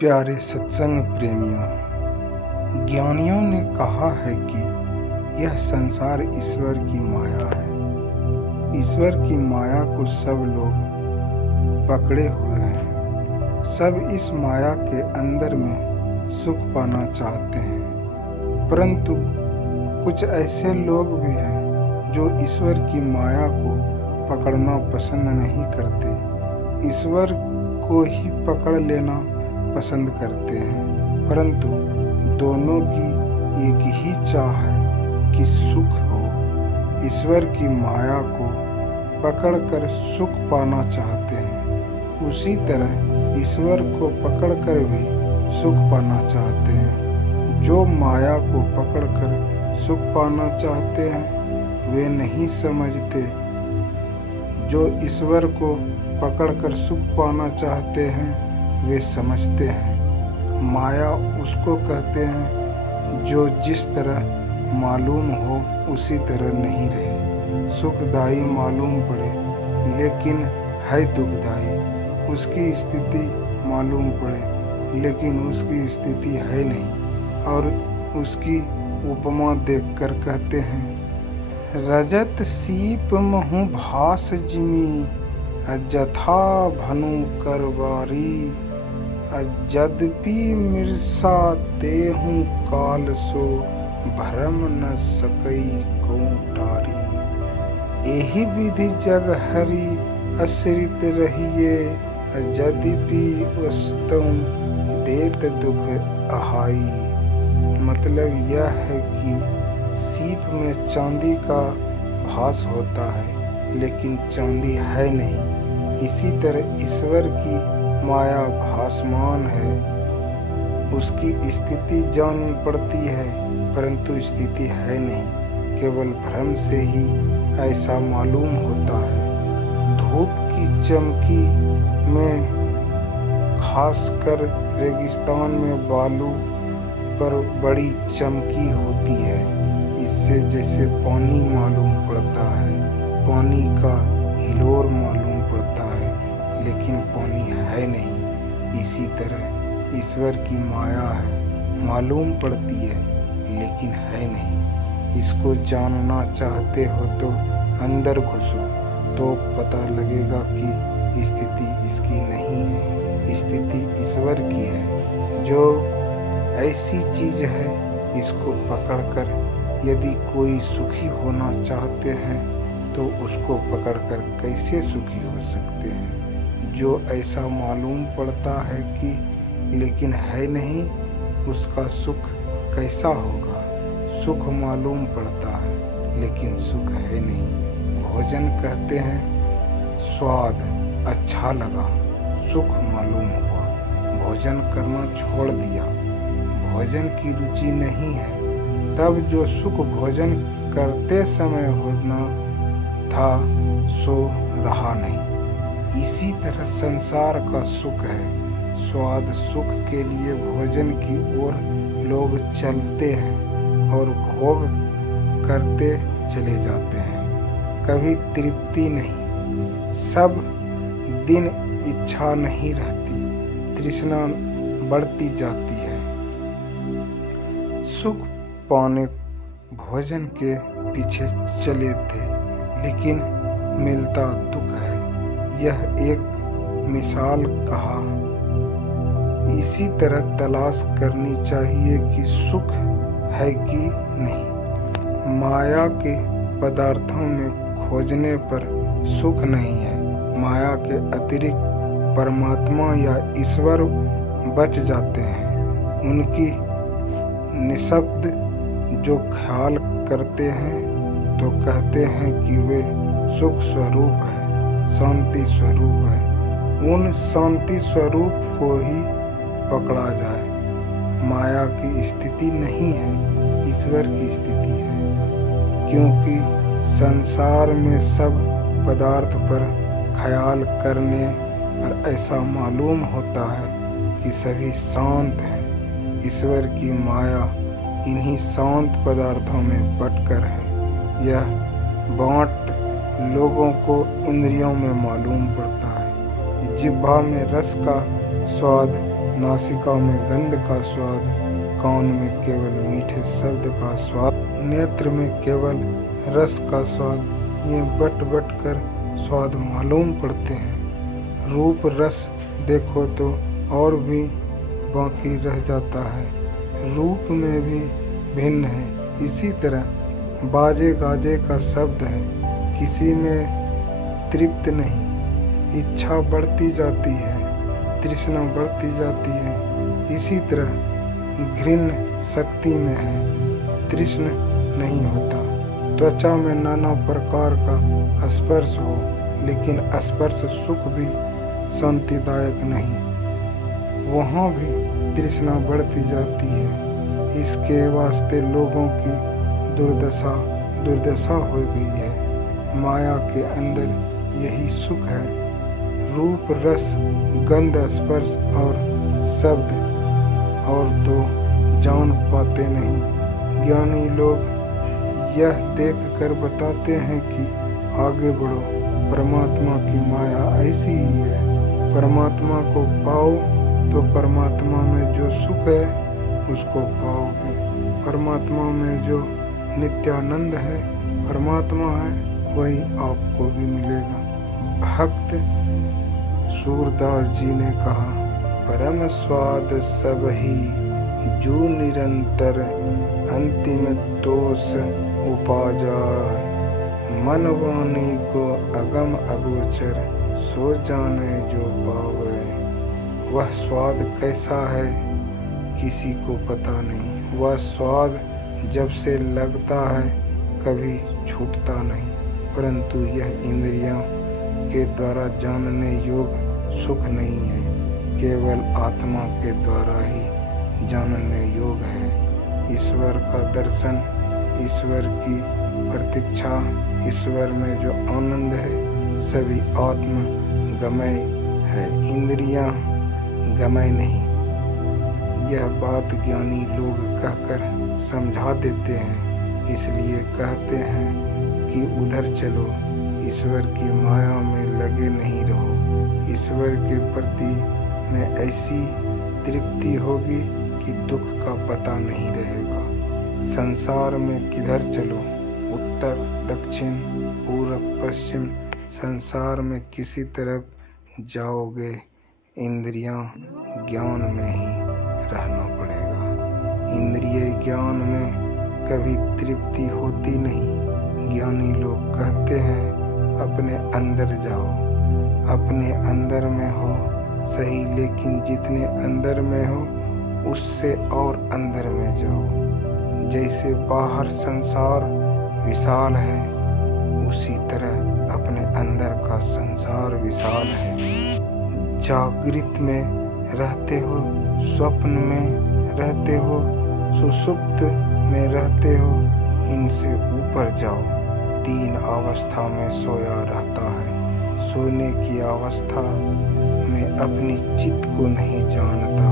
प्यारे सत्संग प्रेमियों, ज्ञानियों ने कहा है कि यह संसार ईश्वर की माया है। ईश्वर की माया को सब लोग पकड़े हुए हैं। सब इस माया के अंदर में सुख पाना चाहते हैं, परंतु कुछ ऐसे लोग भी हैं जो ईश्वर की माया को पकड़ना पसंद नहीं करते, ईश्वर को ही पकड़ लेना पसंद करते हैं। परंतु दोनों की एक ही चाह है कि सुख हो। ईश्वर की माया को पकड़कर सुख पाना चाहते हैं, उसी तरह ईश्वर को पकड़कर भी सुख पाना चाहते हैं। जो माया को पकड़कर सुख पाना चाहते हैं वे नहीं समझते, जो ईश्वर को पकड़कर सुख पाना चाहते हैं वे समझते हैं। माया उसको कहते हैं जो जिस तरह मालूम हो उसी तरह नहीं रहे। सुखदायी मालूम पड़े लेकिन है दुखदायी, उसकी स्थिति मालूम पड़े लेकिन उसकी स्थिति है नहीं। और उसकी उपमा देखकर कहते हैं, रजत सीप महु भास जिमी, जथा भनु करवारी, यद्यपि मिर्सा तेहु काल सो, भरम न सकई कौ टारी। एहि विधि जग हरि आश्रित रहिए, यद्यपि वस्तु देत दुख अहाई। मतलब यह है कि सीप में चांदी का भास होता है लेकिन चांदी है नहीं। इसी तरह ईश्वर की माया भासमान है, उसकी स्थिति जान पड़ती है परंतु स्थिति है नहीं, केवल भ्रम से ही ऐसा मालूम होता है। धूप की चमकी में, खासकर रेगिस्तान में बालू पर बड़ी चमकी होती है। इससे जैसे पानी मालूम पड़ता है, पानी का हिलोर मालूम पड़ता है लेकिन पानी है नहीं। इसी तरह ईश्वर की माया है, मालूम पड़ती है लेकिन है नहीं। इसको जानना चाहते हो तो अंदर घुसो तो पता लगेगा कि स्थिति इसकी नहीं है, स्थिति ईश्वर की है। जो ऐसी चीज है इसको पकड़कर यदि कोई सुखी होना चाहते हैं तो उसको पकड़कर कैसे सुखी हो सकते हैं। जो ऐसा मालूम पड़ता है कि लेकिन है नहीं, उसका सुख कैसा होगा। सुख मालूम पड़ता है लेकिन सुख है नहीं। भोजन कहते हैं स्वाद अच्छा लगा, सुख मालूम हुआ, भोजन करना छोड़ दिया, भोजन की रुचि नहीं है। तब जो सुख भोजन करते समय होना था सो रहा नहीं। इसी तरह संसार का सुख है, स्वाद सुख के लिए भोजन की ओर लोग चलते हैं और भोग करते चले जाते हैं। कभी तृप्ति नहीं, सब दिन इच्छा नहीं रहती, तृष्णा बढ़ती जाती है। सुख पाने भोजन के पीछे चले थे लेकिन मिलता दुख है। यह एक मिसाल कहा। इसी तरह तलाश करनी चाहिए कि सुख है कि नहीं। माया के पदार्थों में खोजने पर सुख नहीं है। माया के अतिरिक्त परमात्मा या ईश्वर बच जाते हैं। उनकी निशब्द जो ख्याल करते हैं तो कहते हैं कि वे सुख स्वरूप है, शांति स्वरूप है। उन शांति स्वरूप को ही पकड़ा जाए। माया की स्थिति नहीं है, ईश्वर की स्थिति है। क्योंकि संसार में सब पदार्थ पर ख्याल करने पर ऐसा मालूम होता है कि सभी शांत हैं। ईश्वर की माया इन्हीं शांत पदार्थों में बटकर है। यह बाँट लोगों को इंद्रियों में मालूम पड़ता है। जिह्वा में रस का स्वाद नासिका में गंध का स्वाद, कान में केवल मीठे शब्द का स्वाद, नेत्र में केवल रस का स्वाद, ये बट बट कर स्वाद मालूम पड़ते हैं। रूप रस देखो तो और भी बाकी रह जाता है, रूप में भी भिन्न है। इसी तरह बाजे गाजे का शब्द है, किसी में तृप्त नहीं, इच्छा बढ़ती जाती है, तृष्णा बढ़ती जाती है। इसी तरह घृण शक्ति में है, तृष्ण नहीं होता। त्वचा में नाना प्रकार का स्पर्श हो, लेकिन स्पर्श सुख भी शांतिदायक नहीं, वहाँ भी तृष्णा बढ़ती जाती है। इसके वास्ते लोगों की दुर्दशा हो गई है। माया के अंदर यही सुख है। रूप रस गंध स्पर्श और शब्द और तो जान पाते नहीं। ज्ञानी लोग यह देख कर बताते हैं कि आगे बढ़ो, परमात्मा की माया ऐसी ही है। परमात्मा को पाओ तो परमात्मा में जो सुख है उसको पाओगे। परमात्मा में जो नित्यानंद है, परमात्मा है, वही आपको भी मिलेगा। भक्त सूरदास जी ने कहा, परम स्वाद सब ही जो निरंतर, अंतिम तोष उपाजा। मन वाणी को अगम अगोचर, सो जाने जो पावे। वह स्वाद कैसा है किसी को पता नहीं। वह स्वाद जब से लगता है कभी छूटता नहीं, परंतु यह इंद्रियों के द्वारा जानने योग्य सुख नहीं है, केवल आत्मा के द्वारा ही जानने योग्य है। ईश्वर का दर्शन, ईश्वर की प्रतीक्षा, ईश्वर में जो आनंद है, सभी आत्म गमय है, इंद्रियां गमय नहीं। यह बात ज्ञानी लोग कहकर समझा देते हैं, इसलिए कहते हैं कि उधर चलो, ईश्वर की माया में लगे नहीं रहो। ईश्वर के प्रति में ऐसी तृप्ति होगी कि दुख का पता नहीं रहेगा। संसार में किधर चलो, उत्तर दक्षिण पूर्व पश्चिम, संसार में किसी तरफ जाओगे, इंद्रियां ज्ञान में ही रहना पड़ेगा। इंद्रिय ज्ञान में कभी तृप्ति होती नहीं। ज्ञानी लोग कहते हैं अपने अंदर जाओ, अपने अंदर में हो सही, लेकिन जितने अंदर में हो उससे और अंदर में जाओ। जैसे बाहर संसार विशाल है, उसी तरह अपने अंदर का संसार विशाल है। जागृत में रहते हो, स्वप्न में रहते हो, सुषुप्त में रहते हो, इनसे ऊपर जाओ। तीन अवस्था में सोया रहता है। सोने की अवस्था में अपनी चित्त को नहीं जानता,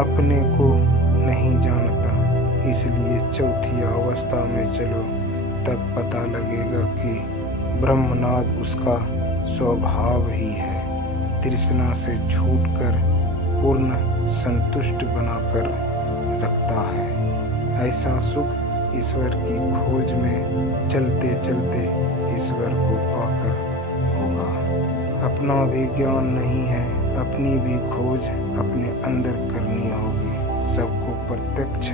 अपने को नहीं जानता, इसलिए चौथी अवस्था में चलो, तब पता लगेगा कि ब्रह्मनाद उसका स्वभाव ही है। तृष्णा से छूटकर पूर्ण संतुष्ट बनाकर रखता है। ऐसा सुख ईश्वर की खोज में चलते चलते ईश्वर को पाकर होगा। अपना भी ज्ञान नहीं है, अपनी भी खोज अपने अंदर करनी होगी। सबको प्रत्यक्ष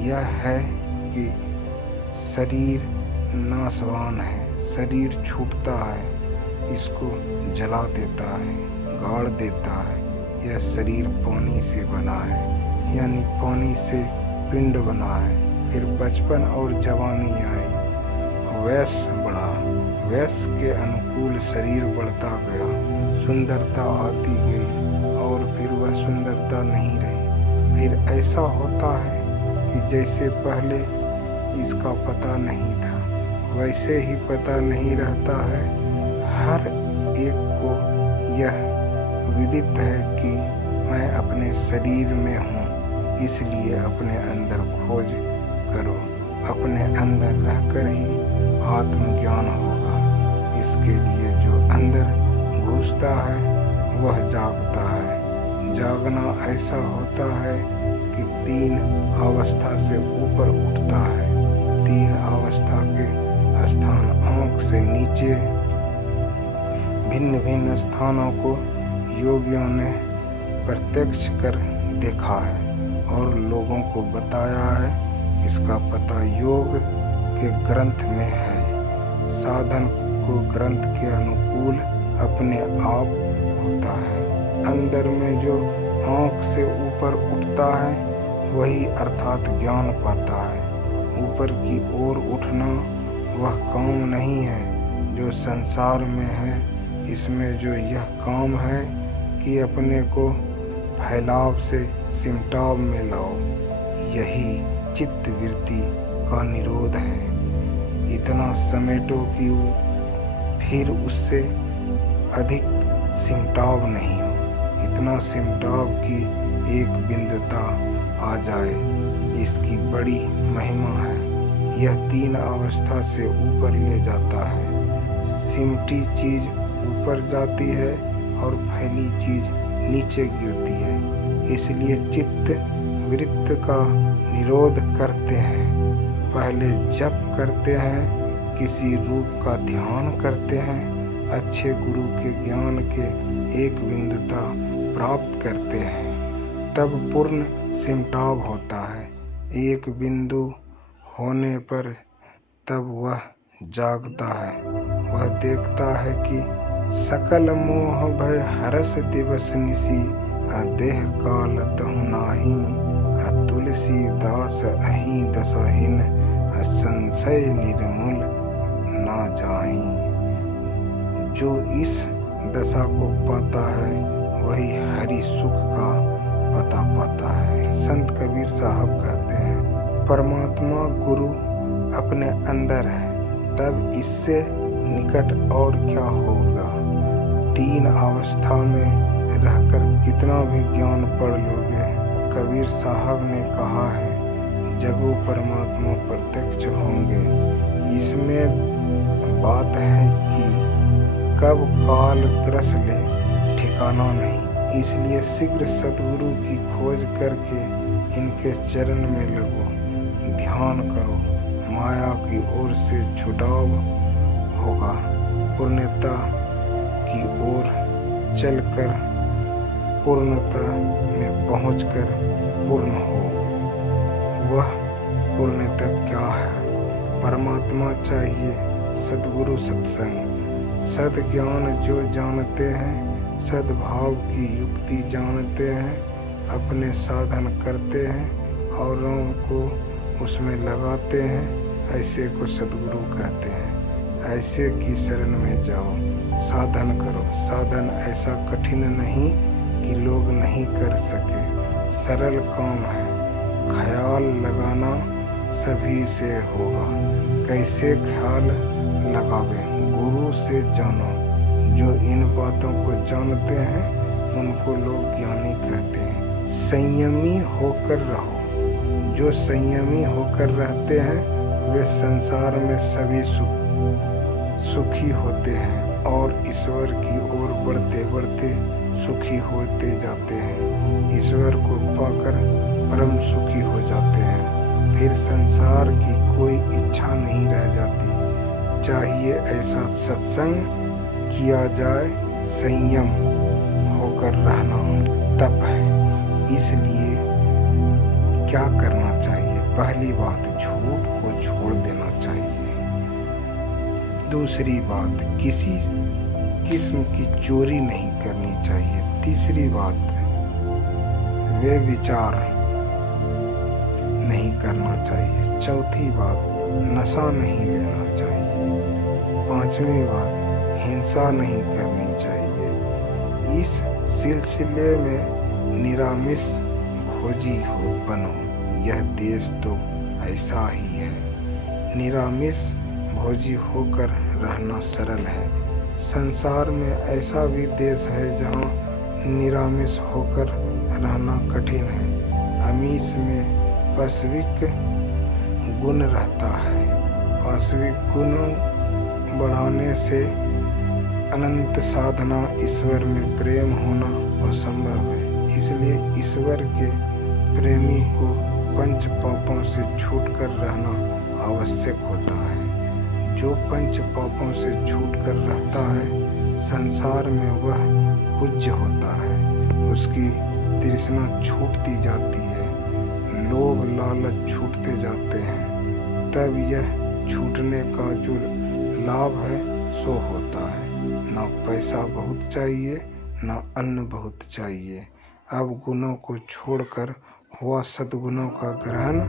यह है कि शरीर नाशवान है, शरीर छूटता है, इसको जला देता है, गाड़ देता है। यह शरीर पानी से बना है, यानी पानी से पिंड बना है। फिर बचपन और जवानी आई, वयस बढ़ा, वयस के अनुकूल शरीर बढ़ता गया, सुंदरता आती गई और फिर वह सुंदरता नहीं रही। फिर ऐसा होता है कि जैसे पहले इसका पता नहीं था, वैसे ही पता नहीं रहता है। हर एक को यह विदित है कि मैं अपने शरीर में हूँ, इसलिए अपने अंदर खोज करो। अपने अंदर रहकर ही आत्मज्ञान होगा। इसके लिए जो अंदर घुसता है वह जागता है, जागना ऐसा होता है कि 3 अवस्था से ऊपर उठता है। 3 अवस्था के स्थान आँख से नीचे, भिन्न भिन्न स्थानों को योगियों ने प्रत्यक्ष कर देखा है और लोगों को बताया है। इसका पता योग के ग्रंथ में है। साधन को ग्रंथ के अनुकूल अपने आप होता है। अंदर में जो आँख से ऊपर उठता है वही अर्थात ज्ञान पाता है। ऊपर की ओर उठना वह काम नहीं है जो संसार में है। इसमें जो यह काम है कि अपने को फैलाव से सिमटाव में लाओ, यही चित्त वृत्ति का निरोध है। इतना समेटो कि फिर उससे अधिक सिमटाव नहीं हो, इतना सिमटाव कि एक बिंदुता आ जाए, इसकी बड़ी महिमा है। यह 3 अवस्था से ऊपर ले जाता है। सिमटी चीज ऊपर जाती है और फैली चीज नीचे गिरती है। इसलिए चित्त वृत्त का निरोध करते हैं। पहले जप करते हैं, किसी रूप का ध्यान करते हैं, अच्छे गुरु के ज्ञान के एक बिंदुता प्राप्त करते हैं, तब पूर्ण सिमटाव होता है। एक बिंदु होने पर तब वह जागता है। वह देखता है कि सकल मोह भय हरस दिवस निसी, देह काल तहु नाही, तुलसी दास अहि दसाहीन, संशय निर्मूल ना जाही। जो इस दशा को पाता है वही हरि सुख का पता पाता है। संत कबीर साहब कहते हैं, परमात्मा गुरु अपने अंदर है, तब इससे निकट और क्या होगा। 3 अवस्था में रहकर कितना भी ज्ञान पढ़ लोगे, कबीर साहब ने कहा है, जगो परमात्मा प्रत्यक्ष होंगे। इसमें बात है कि कब काल ग्रस ले ठिकाना नहीं। इसलिए शीघ्र सद्गुरु की खोज करके इनके चरण में लगो, ध्यान करो, माया की ओर से छुटाव होगा। पूर्णता की ओर चलकर पूर्णता में पहुंचकर पूर्ण हो। वह पूर्णता क्या है? परमात्मा चाहिए, सद्गुरु सत्संग, सद्ज्ञान जो जानते हैं, सद्भाव की युक्ति जानते हैं, अपने साधन करते हैं औरों को उसमें लगाते हैं, ऐसे को सद्गुरु कहते हैं। ऐसे की शरण में जाओ, साधन करो। साधन ऐसा कठिन नहीं कि लोग नहीं कर सके, सरल काम है। ख्याल लगाना सभी से होगा। कैसे ख्याल लगावे? गुरु से जानो। जो इन बातों को जानते हैं उनको लोग ज्ञानी कहते हैं। संयमी होकर रहो। जो संयमी होकर रहते हैं वे संसार में सभी सुखी होते हैं और ईश्वर की ओर बढ़ते बढ़ते सुखी होते जाते हैं। ईश्वर को पाकर परम सुखी हो जाते हैं। फिर संसार की कोई इच्छा नहीं रह जाती। चाहिए ऐसा सत्संग किया जाए, संयम होकर रहना तप है। इसलिए क्या करना चाहिए? पहली बात, झूठ को छोड़ देना चाहिए। दूसरी बात, किसी किस्म की चोरी नहीं करनी चाहिए। तीसरी बात, वे विचार नहीं करना चाहिए। चौथी बात, नशा नहीं लेना चाहिए। पांचवी बात, हिंसा नहीं करनी चाहिए। इस सिलसिले में निरामिष भोजी हो बनो। यह देश तो ऐसा ही है। निरामिष भोजी होकर रहना सरल है। संसार में ऐसा भी देश है जहाँ निरामिष होकर रहना कठिन है। आमिष में पाशविक गुण रहता है। पाशविक गुण बढ़ाने से अनंत साधना, ईश्वर में प्रेम होना असंभव है। इसलिए ईश्वर के प्रेमी को पंच पापों से छूटकर रहना आवश्यक होता है। जो पंच पापों से छूटकर रहता है, संसार में वह पूज्य होता है। उसकी तृष्णा छूटती जाती है, लोभ लालच छूटते जाते हैं। तब यह छूटने का जो लाभ है सो होता है। न पैसा बहुत चाहिए, न अन्न बहुत चाहिए। अब गुणों को छोड़कर वह सद्गुणों का ग्रहण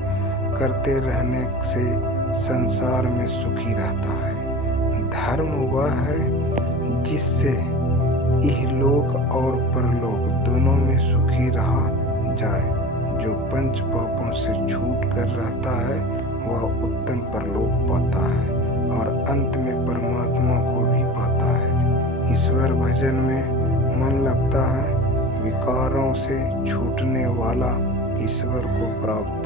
करते रहने से संसार में सुखी रहता है। धर्म वह है जिससे इहलोक और परलोक दोनों में सुखी रहा जाए। जो पंच पापों से छूट कर रहता है वह उत्तम परलोक पाता है और अंत में परमात्मा को भी पाता है। ईश्वर भजन में मन लगता है। विकारों से छूटने वाला ईश्वर को प्राप्त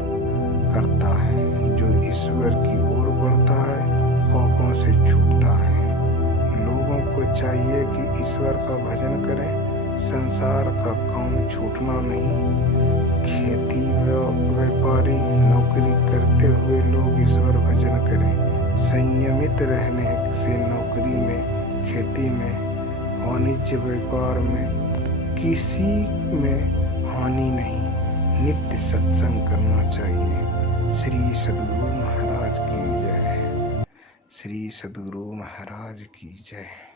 करता है। जो ईश्वर की ओर बढ़ता है पापों से छूटता है। लोगों को चाहिए कि ईश्वर का भजन करें, संसार का काम छूटना नहीं। खेती व्यापारी नौकरी करते हुए लोग ईश्वर भजन करें। संयमित रहने से नौकरी में, खेती में, वाणिज्य व्यापार में किसी में हानि नहीं। नित्य सत्संग करना चाहिए। श्री सद्गुरु महाराज की जय। श्री सद्गुरु महाराज की जय।